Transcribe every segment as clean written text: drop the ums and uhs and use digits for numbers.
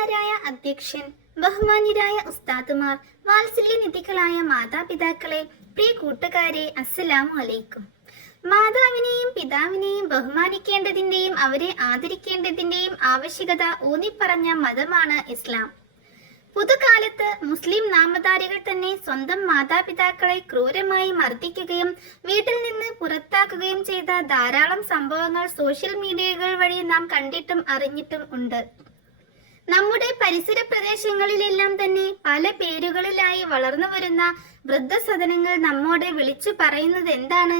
ബഹുമാന്യരായ അധ്യക്ഷൻ, ബഹുമാന്യരായ ഉസ്താദുമാർ, വാത്സല്യനിധികളായ മാതാപിതാക്കളെ, പ്രിയ കൂട്ടുകാരെ, അസ്സലാമു അലൈക്കും. മാതാവിനെയും പിതാവിനെയും ബഹുമാനിക്കേണ്ടതിന്റെയും അവരെ ആദരിക്കേണ്ടതിന്റെയും ആവശ്യകത ഊന്നിപ്പറഞ്ഞ മതമാണ് ഇസ്ലാം. പുതുകാലത്ത് മുസ്ലിം നാമധാരികൾ തന്നെ സ്വന്തം മാതാപിതാക്കളെ ക്രൂരമായി മർദ്ദിക്കുകയും വീട്ടിൽ നിന്ന് പുറത്താക്കുകയും ചെയ്ത ധാരാളം സംഭവങ്ങൾ സോഷ്യൽ മീഡിയകൾ വഴി നാം കണ്ടിട്ടും അറിഞ്ഞിട്ടും ഉണ്ട്. നമ്മുടെ പരിസര പ്രദേശങ്ങളിലെല്ലാം തന്നെ പല പേരുകളിലായി വളർന്നു വരുന്ന വൃദ്ധസദനങ്ങൾ നമ്മോട് വിളിച്ചു പറയുന്നത് എന്താണ്?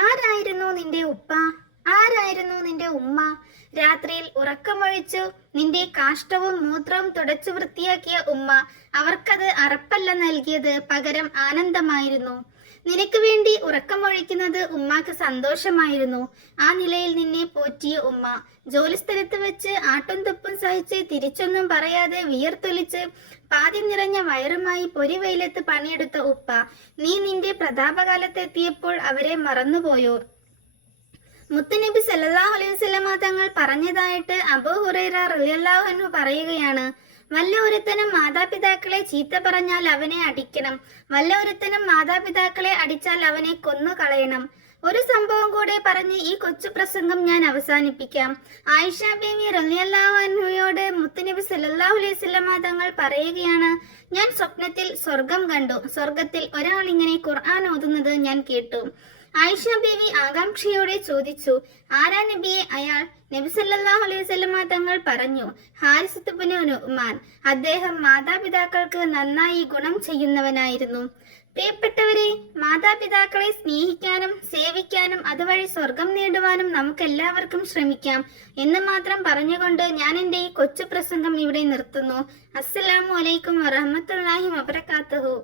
ആരായിരുന്നു നിന്റെ ഉപ്പ? ആരായിരുന്നു നിന്റെ ഉമ്മ? രാത്രിയിൽ ഉറക്കമൊഴിച്ചു നിന്റെ കാഷ്ടവും മൂത്രവും തുടച്ചു വൃത്തിയാക്കിയ ഉമ്മ അവർക്കത് അറപ്പല്ല നൽകിയത്, പകരം ആനന്ദമായിരുന്നു. നിനക്ക് വേണ്ടി ഉറക്കമൊഴിക്കുന്നത് ഉമ്മാക്ക് സന്തോഷമായിരുന്നു. ആ നിലയിൽ നിന്നെ പോറ്റിയ ഉമ്മ, ജോലിസ്ഥലത്ത് വെച്ച് ആട്ടും തുപ്പും സഹിച്ച് തിരിച്ചൊന്നും പറയാതെ വിയർത്തൊലിച്ച് പാതി നിറഞ്ഞ വയറുമായി പൊരിവെയിലത്ത് പണിയെടുത്ത ഉപ്പ, നീ നിന്റെ പ്രതാപകാലത്തെത്തിയപ്പോൾ അവരെ മറന്നുപോയോ? മുത്തുനബി സല്ലല്ലാഹു അലൈഹി വസല്ലമ തങ്ങൾ പറഞ്ഞതായിട്ട് അബൂ ഹുറൈറ റളിയല്ലാഹു അൻഹു പറയുകയാണ്, വല്ല ഒരുത്തനും മാതാപിതാക്കളെ ചീത്ത പറഞ്ഞാൽ അവനെ അടിക്കണം, വല്ല ഒരുത്തനും മാതാപിതാക്കളെ അടിച്ചാൽ അവനെ കൊന്നു കളയണം. ഒരു സംഭവം കൂടെ പറഞ്ഞ് ഈ കൊച്ചു പ്രസംഗം ഞാൻ അവസാനിപ്പിക്കാം. ആയിഷ ബീവി റളിയല്ലാഹു അൻഹയോട് മുത്തുനബി സല്ലല്ലാഹു അലൈഹി വസല്ലമ തങ്ങൾ പറയുകയാണ്, ഞാൻ സ്വപ്നത്തിൽ സ്വർഗം കണ്ടു. സ്വർഗത്തിൽ ഒരാൾ ഇങ്ങനെ ഖുർആൻ ഓതുന്നത് ഞാൻ കേട്ടു. ആയിഷ ബീവി ആകാംക്ഷയോടെ ചോദിച്ചു, ആരാ നബിയെ അയാൾ? നബി സല്ലല്ലാഹു അലൈഹി വസല്ലമ തങ്ങൾ പറഞ്ഞു, ഹാരിസത്ത് ഇബ്നു നുഅ്മാൻ. അദ്ദേഹം മാതാപിതാക്കൾക്ക് നന്നായി ഗുണം ചെയ്യുന്നവനായിരുന്നു. പ്രിയപ്പെട്ടവരെ, മാതാപിതാക്കളെ സ്നേഹിക്കാനും സേവിക്കാനും അതുവഴി സ്വർഗം നേടുവാനും നമുക്കെല്ലാവർക്കും ശ്രമിക്കാം എന്ന് മാത്രം പറഞ്ഞുകൊണ്ട് ഞാൻ എൻ്റെ ഈ കൊച്ചു പ്രസംഗം ഇവിടെ നിർത്തുന്നു. അസ്സലാമു അലൈക്കും വറഹ്മത്തുള്ളാഹി വബറകാതുഹു.